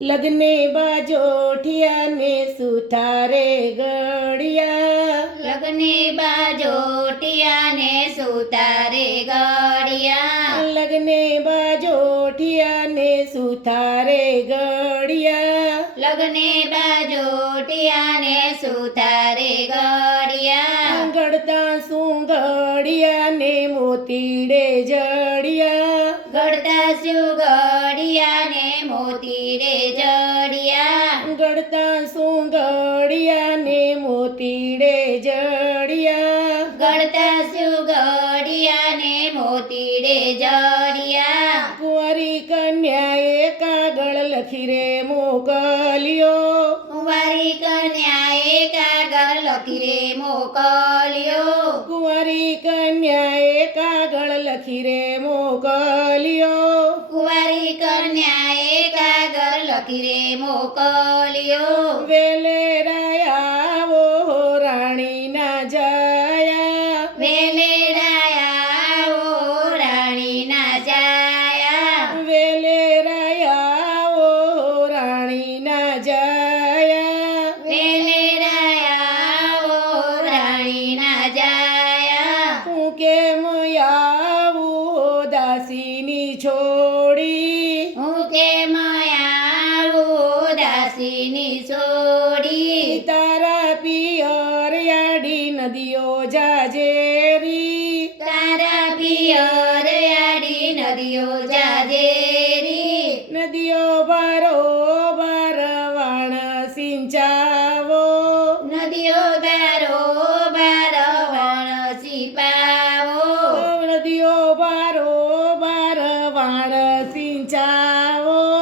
લગ્ને બાજોઠિયા ને સુથારે ગળિયા. લગ્ને બાજોટિયા ને સુતારે ગળિયા. લગ્ને બાજોઠિયા ને સુથારે ગળિયા. લગ્ને બાજોટિયા ને સુતારે ગળિયા. ગળતા સુંગળિયા ને મોતીડે જડિયા ગળતા શું રે જડિયા. ગળતા સુગડિયા ને મોતીડે જડિયા. ગળતા સુગડિયા ને મોતી રે જડિયા. કુંવારી કન્યાએ કાગળ લખી રે મોકલ્યો. કુંવારી કન્યાએ કાગળ લખી રે મોકલ્યો. કુંવારી કન્યાએ કાગળ લખી રે મોકલ્યો કાગળ લખી રે મોકલ્યો. વેલે રાયાવો રાણી ના જયા. વેલેરાયા ઓ રાણી ના જાયા. વેલે રાયાવો રાણી ના જયા. વેલેરાયા ઓ રાણી ના જાયા. હું કેમ આવું છોડી તારા પિયર યાડી નદીઓ જાજેરી તારા પિયર યાડી નદીઓ જાજેરી નદીઓ બારો બાર વાણ સિંચાવો નદીઓ બારો બાર વણ સિપાવો નદીઓ બારો બાર વાણ સિંચાવો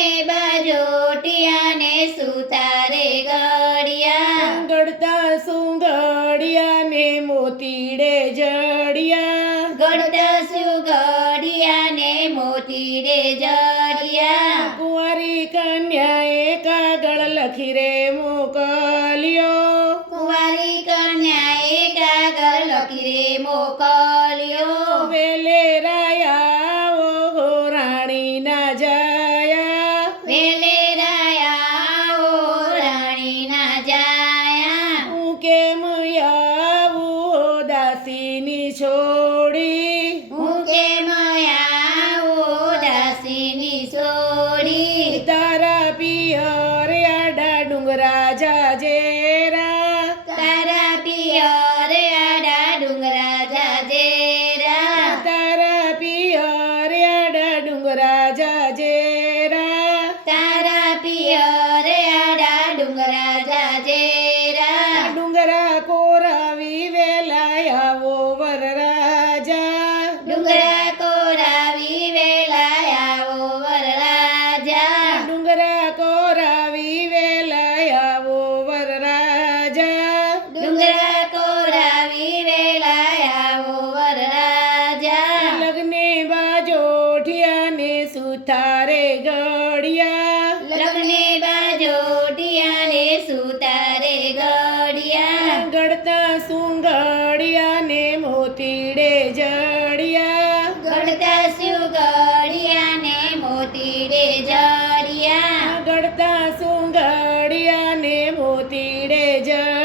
લગ્ને બાજોટિયા સુતારે ગળિયા. ગળતા સુંગળિયા ને મોતીડે જડિયા. ગળતા સુગડિયા ને મોતી રે જડિયા. કુંવારી કન્યાએ કાગળ લખી રે 姐 સુતારે ગળિયા. ગળતા સુંગળિયા ને મોતીડે જડિયા ગળતા સુગળિયા ને મોતીડે જડિયા ગળતા સુંગળિયા ને મોતીડે જડિયા